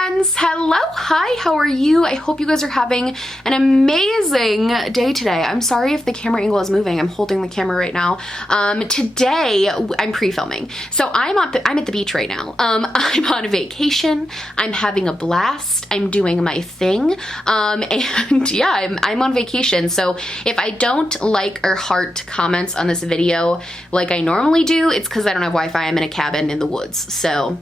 friends. Hello, hi, how are you? I hope you guys are having an amazing day today. I'm sorry if the camera angle is moving. I'm holding the camera right now. Today I'm pre-filming. So I'm at the beach right now. I'm on vacation. I'm having a blast. I'm doing my thing. And yeah, I'm on vacation. So if I don't like or heart comments on this video like I normally do, it's because I don't have Wi-Fi. I'm in a cabin in the woods. So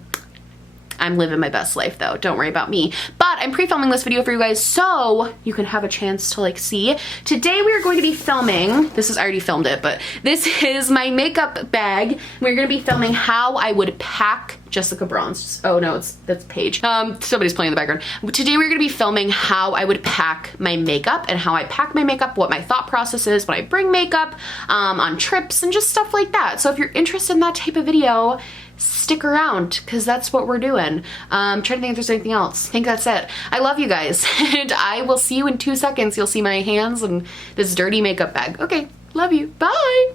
I'm living my best life though, don't worry about me. But I'm pre-filming this video for you guys so you can have a chance to like see. Today we are going to be filming, I already filmed it, but this is my makeup bag. We're gonna be filming how I would pack Jessica Braun's, oh no, that's Paige. Somebody's playing in the background. Today we're gonna be filming how I would pack my makeup and how I pack my makeup, what my thought process is when I bring makeup on trips and just stuff like that. So if you're interested in that type of video, stick around because that's what we're doing. I'm trying to think if there's anything else. I think that's it. I love you guys and I will see you in 2 seconds. You'll see my hands and this dirty makeup bag. Okay, love you. Bye.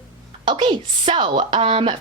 Okay, so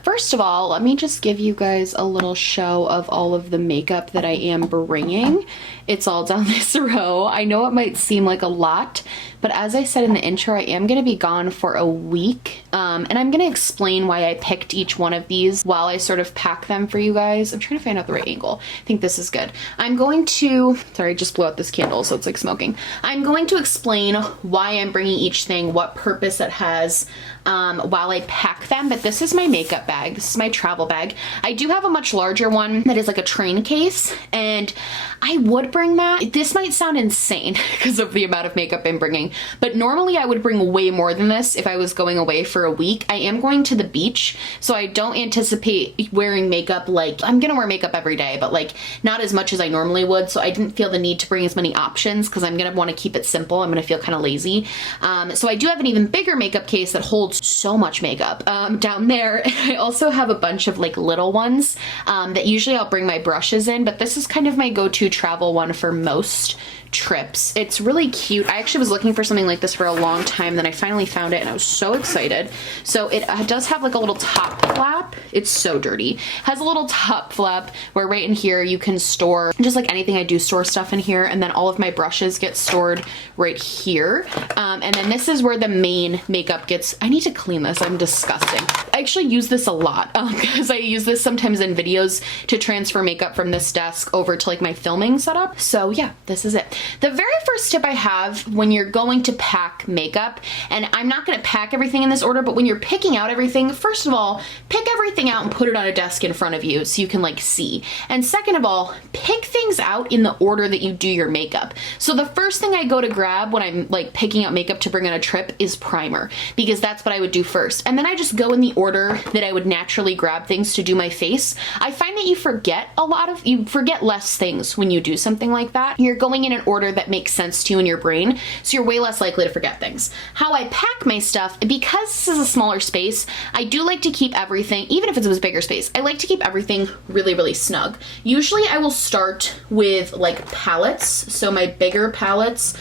first of all, let me just give you guys a little show of all of the makeup that I am bringing. It's all down this row. I know it might seem like a lot, but as I said in the intro, I am going to be gone for a week, and I'm going to explain why I picked each one of these while I sort of pack them for you guys. I'm trying to find out the right angle. I think this is good. I'm going to, sorry, I just blew out this candle, so it's like smoking. I'm going to explain why I'm bringing each thing, what purpose it has, while I pack them, but this is my makeup bag. This is my travel bag. I do have a much larger one that is like a train case, and I would bring that. This might sound insane because of the amount of makeup I'm bringing, but normally I would bring way more than this if I was going away for a week. I am going to the beach, so I don't anticipate wearing makeup like, I'm gonna wear makeup every day, but like not as much as I normally would, so I didn't feel the need to bring as many options because I'm gonna want to keep it simple. I'm gonna feel kind of lazy. So I do have an even bigger makeup case that holds so much makeup down there. I also have a bunch of like little ones that usually I'll bring my brushes in, but this is kind of my go-to travel one for most trips. It's really cute. I actually was looking for something like this for a long time, then I finally found it and I was so excited. So it does have like a little top flap. It's so dirty. It has a little top flap where right in here you can store just like anything. I do store stuff in here, and then all of my brushes get stored right here. And then this is where the main makeup gets. I need to clean this. I'm disgusting. I actually use this a lot because I use this sometimes in videos to transfer makeup from this desk over to like my filming setup. So yeah, this is it. The very first tip I have when you're going to pack makeup, and I'm not going to pack everything in this order, but when you're picking out everything, first of all, pick everything out and put it on a desk in front of you so you can like see. And second of all, pick things out in the order that you do your makeup. So the first thing I go to grab when I'm like picking out makeup to bring on a trip is primer, because that's what I would do first. And then I just go in the order that I would naturally grab things to do my face. I find that you forget less things when you do something like that. You're going in an order that makes sense to you in your brain, so you're way less likely to forget things. How I pack my stuff, because this is a smaller space, I do like to keep everything, even if it's a bigger space, I like to keep everything really, really snug. Usually I will start with like palettes, so my bigger palettes.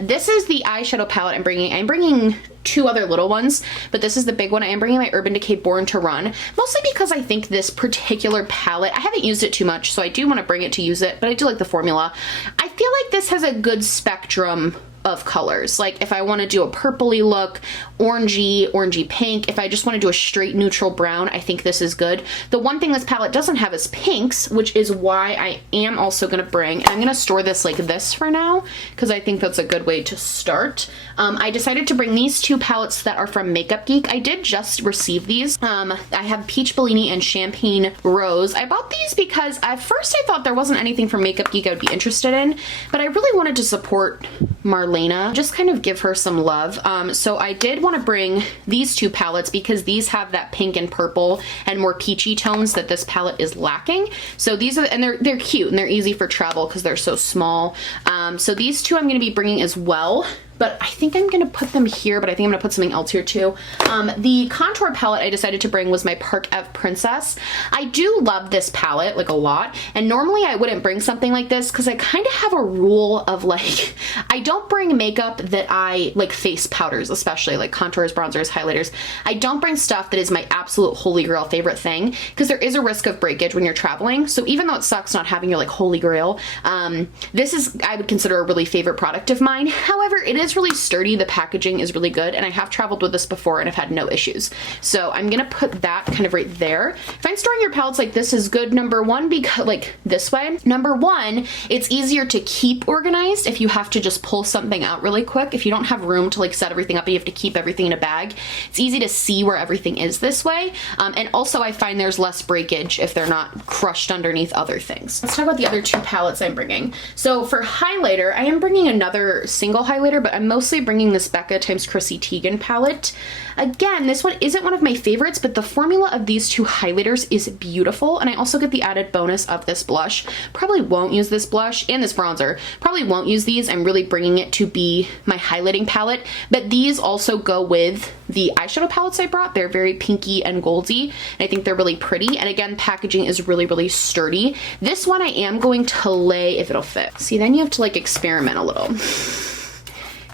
This is the eyeshadow palette I'm bringing 2 other little ones, but this is the big one. I am bringing my Urban Decay Born to Run, mostly because I think this particular palette, I haven't used it too much, so I do want to bring it to use it, but I do like the formula. I feel like this has a good spectrum of colors. Like if I want to do a purpley look, orangey pink, if I just want to do a straight neutral brown, I think this is good. The one thing this palette doesn't have is pinks, which is why I am also going to bring, and I'm going to store this like this for now because I think that's a good way to start. I decided to bring these 2 palettes that are from Makeup Geek. I did just receive these. I have Peach Bellini and Champagne Rose. I bought these because at first I thought there wasn't anything from Makeup Geek I would be interested in, but I really wanted to support Marlena, just kind of give her some love. So I did want to bring these 2 palettes because these have that pink and purple and more peachy tones that this palette is lacking. So these are, and they're cute and they're easy for travel because they're so small. So these 2 I'm going to be bringing as well. but I think I'm gonna put them here, but I think I'm gonna put something else here too. The contour palette I decided to bring was my Park Eve Princess. I do love this palette like a lot, and normally I wouldn't bring something like this because I kind of have a rule of like, I don't bring makeup that I like, face powders especially, like contours, bronzers, highlighters. I don't bring stuff that is my absolute holy grail favorite thing because there is a risk of breakage when you're traveling. So even though it sucks not having your like holy grail, this is, I would consider, a really favorite product of mine. However, it is really sturdy. The packaging is really good, and I have traveled with this before and I've had no issues. So I'm gonna put that kind of right there. I find storing your palettes like this is good, number one, because like this way, number one, it's easier to keep organized if you have to just pull something out really quick. If you don't have room to like set everything up and you have to keep everything in a bag, it's easy to see where everything is this way. And also I find there's less breakage if they're not crushed underneath other things. Let's talk about the other two palettes I'm bringing. So for highlighter, I am bringing another single highlighter, but I'm mostly bringing this Becca times Chrissy Teigen palette. Again, this one isn't one of my favorites, but the formula of these two highlighters is beautiful, and I also get the added bonus of this blush. Probably won't use this blush and this bronzer. Probably won't use these. I'm really bringing it to be my highlighting palette, but these also go with the eyeshadow palettes I brought. They're very pinky and goldy, and I think they're really pretty, and again, packaging is really, really sturdy. This one I am going to lay if it'll fit. See, then you have to like experiment a little.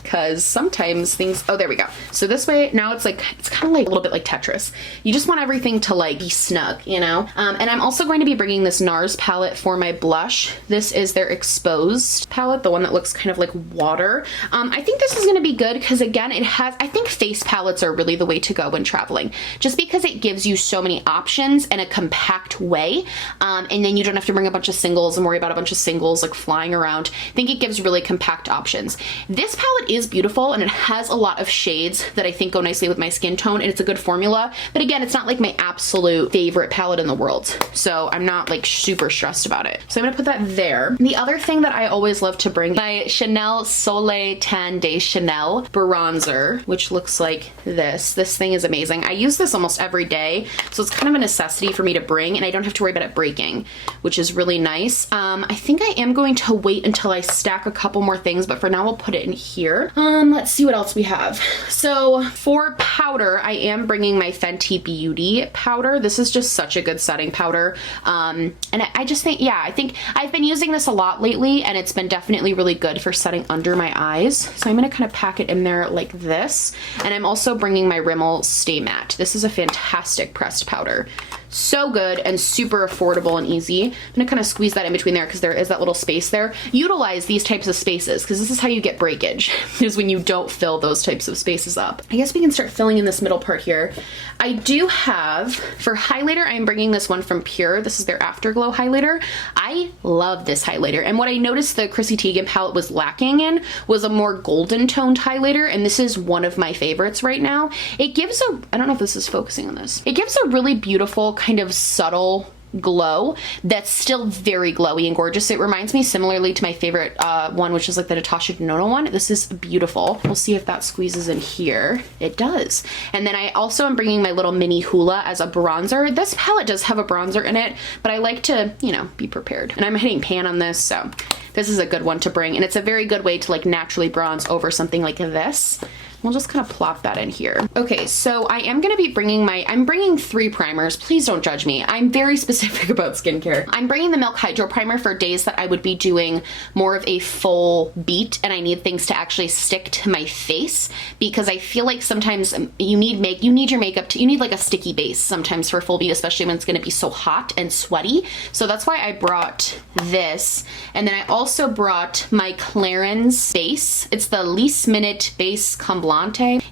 Because sometimes things, oh, there we go. So this way, now it's like, it's kind of like a little bit like Tetris. You just want everything to like be snug, you know? And I'm also going to be bringing this NARS palette for my blush. This is their Exposed palette, the one that looks kind of like water. I think this is gonna be good because again, it has, I think face palettes are really the way to go when traveling, just because it gives you so many options in a compact way. And then you don't have to bring a bunch of singles and worry about a bunch of singles like flying around. I think it gives really compact options. This palette is beautiful and it has a lot of shades that I think go nicely with my skin tone, and it's a good formula, but again, it's not like my absolute favorite palette in the world, so I'm not like super stressed about it. So I'm gonna put that there. The other thing that I always love to bring, my Chanel Soleil Tan de Chanel bronzer, which looks like this. This thing is amazing. I use this almost every day, so it's kind of a necessity for me to bring, and I don't have to worry about it breaking, which is really nice. I think I am going to wait until I stack a couple more things, but for now we'll put it in here. Let's see what else we have. So for powder, I am bringing my Fenty Beauty powder. This is just such a good setting powder. And I just think, yeah, I think I've been using this a lot lately, and it's been definitely really good for setting under my eyes. So I'm gonna kind of pack it in there like this. And I'm also bringing my Rimmel Stay Matte. This is a fantastic pressed powder. So good and super affordable and easy. I'm gonna kind of squeeze that in between there because there is that little space there. Utilize these types of spaces because this is how you get breakage, is when you don't fill those types of spaces up. I guess we can start filling in this middle part here. I do have, for highlighter, I'm bringing this one from Pure. This is their Afterglow highlighter. I love this highlighter, and what I noticed the Chrissy Teigen palette was lacking in was a more golden toned highlighter, and this is one of my favorites right now. It gives a, I don't know if this is focusing on this, it gives a really beautiful kind of subtle glow that's still very glowy and gorgeous. It reminds me similarly to my favorite one, which is like the Natasha Denona one. This is beautiful. We'll see if that squeezes in here. It does. And then I also am bringing my little mini Hula as a bronzer. This palette does have a bronzer in it, but I like to, you know, be prepared. And I'm hitting pan on this, so this is a good one to bring. And it's a very good way to like naturally bronze over something like this. We'll just kind of plop that in here. Okay, so I am gonna be bringing I'm bringing 3 primers. Please don't judge me. I'm very specific about skincare. I'm bringing the Milk Hydro Primer for days that I would be doing more of a full beat and I need things to actually stick to my face, because I feel like sometimes you need your makeup to, you need like a sticky base sometimes for full beat, especially when it's gonna be so hot and sweaty. So that's why I brought this. And then I also brought my Clarins base. It's the Least Minute Base Comblante.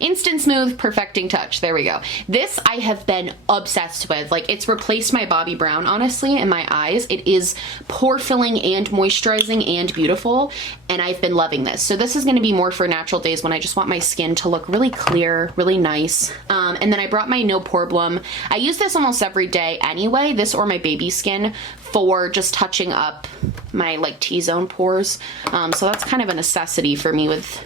Instant Smooth Perfecting Touch. There we go. This I have been obsessed with. Like, it's replaced my Bobbi Brown, honestly, in my eyes. It is pore filling and moisturizing and beautiful, and I've been loving this. So this is going to be more for natural days when I just want my skin to look really clear, really nice. And then I brought my No Problem. I use this almost every day anyway, this or my baby skin, for just touching up my like T-zone pores. So that's kind of a necessity for me with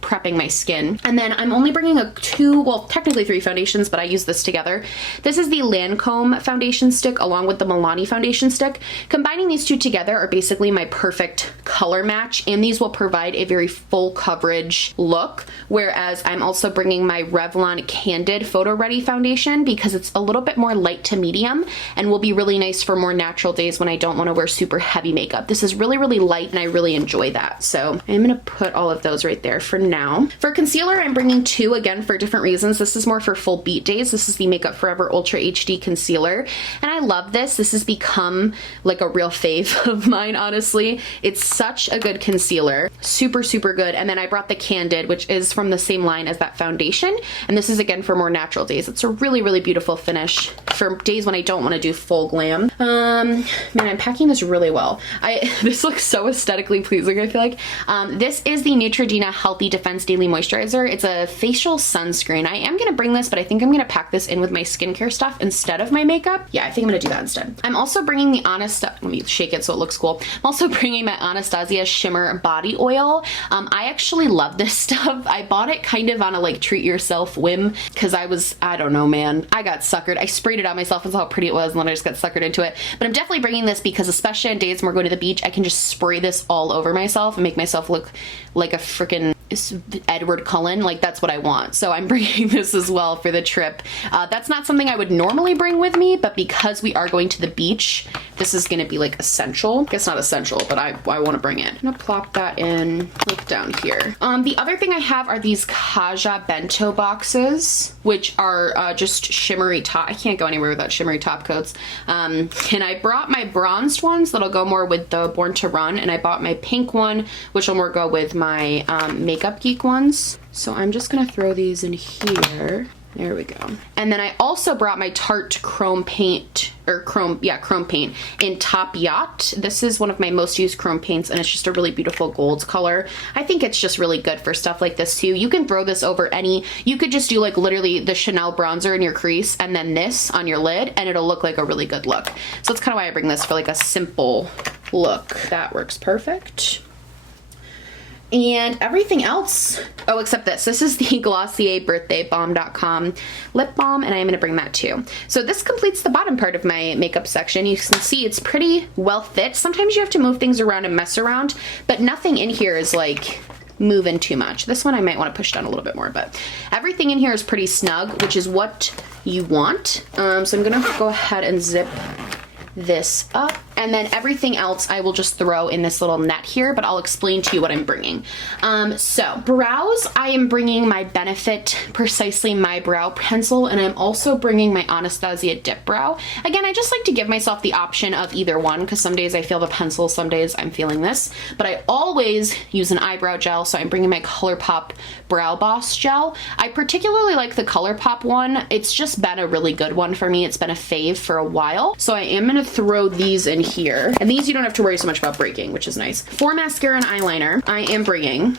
prepping my skin. And then I'm only bringing well, technically 3 foundations, but I use this together. This is the Lancome foundation stick along with the Milani foundation stick. Combining these two together are basically my perfect color match, and these will provide a very full coverage look. Whereas I'm also bringing my Revlon Candid Photo Ready foundation because it's a little bit more light to medium and will be really nice for more natural days when I don't want to wear super heavy makeup. This is really, really light and I really enjoy that. So I'm gonna put all of those right there for now. For concealer, I'm bringing 2 again for different reasons. This is more for full beat days. This is the Makeup Forever Ultra HD Concealer. And I love this. This has become like a real fave of mine, honestly. It's such a good concealer. Super, super good. And then I brought the Candid, which is from the same line as that foundation. And this is again for more natural days. It's a really, really beautiful finish for days when I don't want to do full glam. Man, I'm packing this really well. This looks so aesthetically pleasing, I feel like. This is the Neutrogena Healthy Defense Daily Moisturizer. It's a facial sunscreen. I am gonna bring this, but I think I'm gonna pack this in with my skincare stuff instead of my makeup. Yeah, I think I'm gonna do that instead. I'm also bringing the let me shake it so it looks cool. I'm also bringing my Anastasia Shimmer Body Oil. I actually love this stuff. I bought it kind of on a like treat yourself whim because I don't know, man. I got suckered. I sprayed it on myself and saw how pretty it was and then I just got suckered into it. But I'm definitely bringing this because especially on days when we're going to the beach, I can just spray this all over myself and make myself look like a freaking Edward Cullen. Like that's what I want. So I'm bringing this as well for the trip. That's not something I would normally bring with me, but because we are going to the beach, this is gonna be like essential. I guess not essential, but I want to bring it. I'm gonna plop that in like down here. The other thing I have are these Kaja bento boxes, which are just shimmery top. I can't go anywhere without shimmery top coats. And I brought my bronzed ones that'll go more with the Born to Run, and I bought my pink one, which will more go with my Makeup Geek ones. So I'm just gonna throw these in here. There we go. And then I also brought my Tarte Chrome Paint, or Chrome paint in Top Yacht. This is one of my most used chrome paints and it's just a really beautiful gold color. I think it's just really good for stuff like this too. You can throw this over you could just do like literally the Chanel bronzer in your crease and then this on your lid and it'll look like a really good look. So that's kind of why I bring this for like a simple look. That works perfect. And everything else, oh, except this. This is the Glossier Birthday Balm.com lip balm, and I'm gonna bring that too. So this completes the bottom part of my makeup section. You can see it's pretty well fit. Sometimes you have to move things around and mess around, but nothing in here is like moving too much. This one I might want to push down a little bit more, but everything in here is pretty snug, which is what you want. So I'm gonna go ahead and zip this up, and then everything else I will just throw in this little net here, but I'll explain to you what I'm bringing. So brows, I am bringing my Benefit Precisely My Brow Pencil, and I'm also bringing my Anastasia Dip Brow. Again, I just like to give myself the option of either one, because some days I feel the pencil, some days I'm feeling this, but I always use an eyebrow gel, so I'm bringing my ColourPop Brow Boss Gel. I particularly like the ColourPop one. It's just been a really good one for me. It's been a fave for a while, so I am gonna throw these in here. And these you don't have to worry so much about breaking, which is nice. For mascara and eyeliner, I am bringing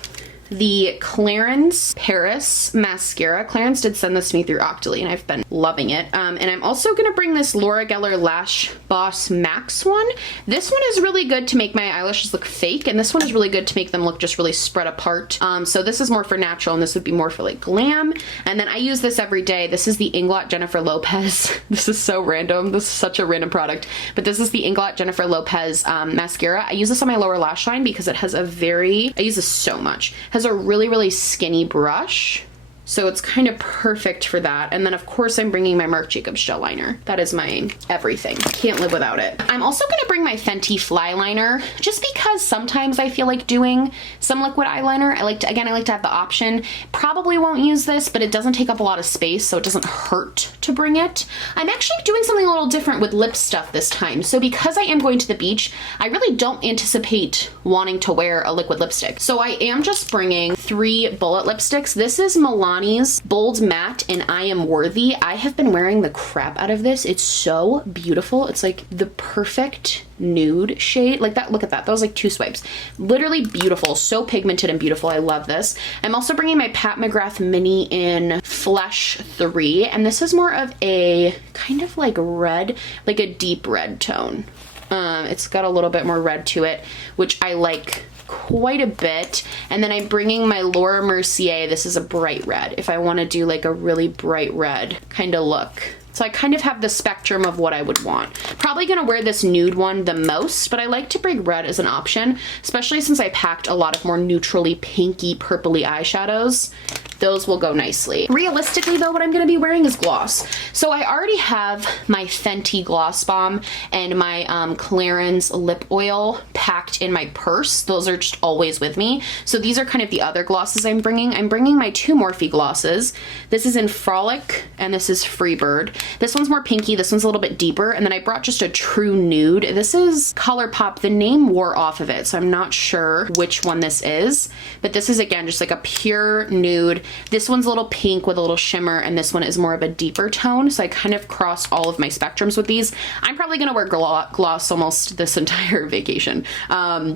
the Clarins Paris mascara. Clarins did send this to me through Octoly and I've been loving it. And I'm also gonna bring this Laura Geller Lash Boss Max one. This one is really good to make my eyelashes look fake, and this one is really good to make them look just really spread apart. So this is more for natural and this would be more for like glam. And then I use this every day. This is the Inglot Jennifer Lopez. This is so random. This is such a random product, but this is the Inglot Jennifer Lopez mascara. I use this on my lower lash line because it has I use this so much. It has a really, really skinny brush. So it's kind of perfect for that. And then of course I'm bringing my Marc Jacobs gel liner. That is my everything. Can't live without it. I'm also gonna bring my Fenty Fly Liner just because sometimes I feel like doing some liquid eyeliner. I like to have the option. Probably won't use this, but it doesn't take up a lot of space, so it doesn't hurt to bring it. I'm actually doing something a little different with lip stuff this time. So because I am going to the beach, I really don't anticipate wanting to wear a liquid lipstick. So I am just bringing 3 bullet lipsticks. This is Milani's Bold Matte and I Am Worthy. I have been wearing the crap out of this. It's so beautiful. It's like the perfect nude shade. Like that, look at that. That was like 2 swipes. Literally beautiful. So pigmented and beautiful. I love this. I'm also bringing my Pat McGrath Mini in Flesh 3, and this is more of a kind of like red, like a deep red tone. It's got a little bit more red to it, which I like quite a bit. And then I'm bringing my Laura Mercier. This is a bright red if I want to do like a really bright red kind of look. So I kind of have the spectrum of what I would want. Probably gonna wear this nude one the most, but I like to bring red as an option, especially since I packed a lot of more neutrally pinky, purpley eyeshadows. Those will go nicely. Realistically though, what I'm gonna be wearing is gloss. So I already have my Fenty Gloss Bomb and my Clarins lip oil packed in my purse. Those are just always with me. So these are kind of the other glosses I'm bringing. I'm bringing my two Morphe glosses. This is in Frolic and this is Freebird. This one's more pinky, this one's a little bit deeper, and then I brought just a true nude. This is ColourPop. The name wore off of it, so I'm not sure which one this is, but this is again just like a pure nude. This one's a little pink with a little shimmer, and this one is more of a deeper tone, so I kind of crossed all of my spectrums with these. I'm probably gonna wear gloss almost this entire vacation,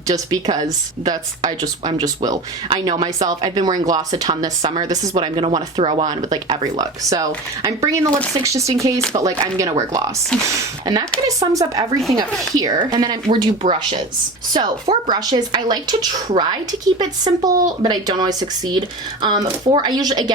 just because I'm just will. I know myself. I've been wearing gloss a ton this summer. This is what I'm gonna want to throw on with like every look. So I'm bringing the lipsticks just in case, but like I'm gonna wear gloss. And that kind of sums up everything up here. And then we're due brushes. So for brushes, I like to try to keep it simple, but I don't always succeed.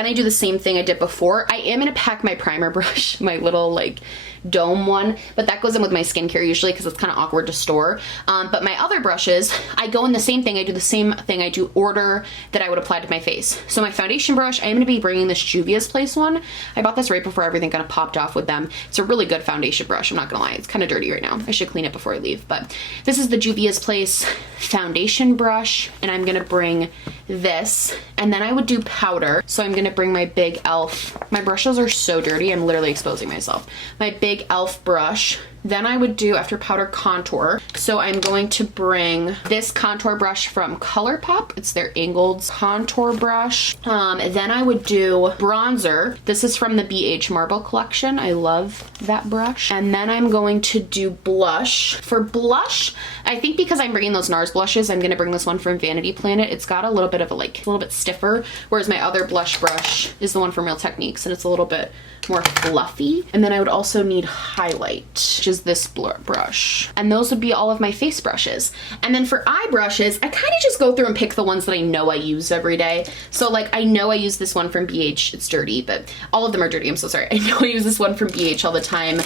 I do the same thing I did before. I am gonna pack my primer brush, my little like dome one, but that goes in with my skincare usually because it's kind of awkward to store. But my other brushes, I go in the same thing. I do the same thing. I do order that I would apply to my face. So my foundation brush, I'm going to be bringing this Juvia's Place one. I bought this right before everything kind of popped off with them. It's a really good foundation brush. I'm not gonna lie. It's kind of dirty right now. I should clean it before I leave, but this is the Juvia's Place foundation brush, and I'm going to bring this, and then I would do powder. So I'm going to bring my big e.l.f. My brushes are so dirty. I'm literally exposing myself. My big e.l.f. brush. Then I would do, after powder, contour. So I'm going to bring this contour brush from ColourPop. It's their angled contour brush. Then I would do bronzer. This is from the BH Marble collection. I love that brush. And then I'm going to do blush. For blush, I think because I'm bringing those NARS blushes, I'm going to bring this one from Vanity Planet. It's got a little bit of a little bit stiffer, whereas my other blush brush is the one from Real Techniques, and it's a little bit more fluffy. And then I would also need highlight, which is this brush. And those would be all of my face brushes. And then for eye brushes, I kind of just go through and pick the ones that I know I use every day. So like I know I use this one from BH. It's dirty, but all of them are dirty. I'm so sorry. I know I use this one from BH all the time.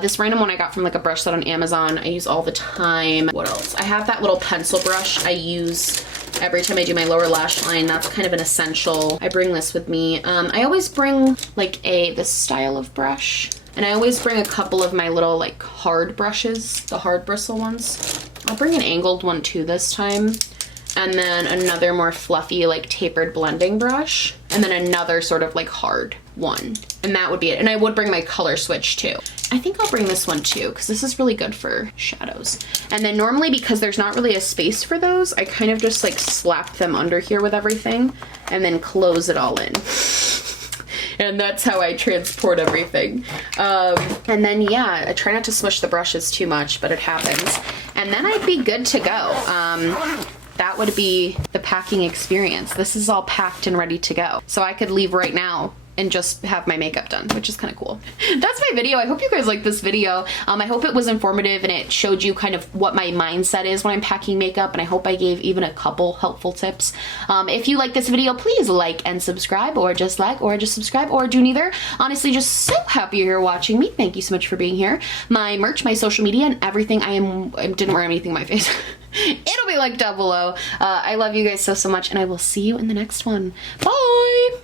This random one I got from like a brush set on Amazon. I use all the time. What else? I have that little pencil brush I use every time I do my lower lash line. That's kind of an essential. I bring this with me. I always bring like this style of brush, and I always bring a couple of my little like hard brushes, the hard bristle ones. I'll bring an angled one too this time, and then another more fluffy like tapered blending brush, and then another sort of like hard one, and that would be it. And I would bring my color switch too. I think I'll bring this one too, because this is really good for shadows. And then normally, because there's not really a space for those, I kind of just like slap them under here with everything and then close it all in. And that's how I transport everything. And then yeah, I try not to smush the brushes too much, but it happens. And then I'd be good to go. That would be the packing experience. This is all packed and ready to go. So I could leave right now and just have my makeup done, which is kind of cool. That's my video. I hope you guys liked this video. I hope it was informative and it showed you kind of what my mindset is when I'm packing makeup, and I hope I gave even a couple helpful tips. If you like this video, please like and subscribe, or just subscribe, or do neither. Honestly, just so happy you're here watching me. Thank you so much for being here. My merch, my social media, and everything. I didn't wear anything on my face. It'll be linked down below. I love you guys so much, and I will see you in the next one. Bye!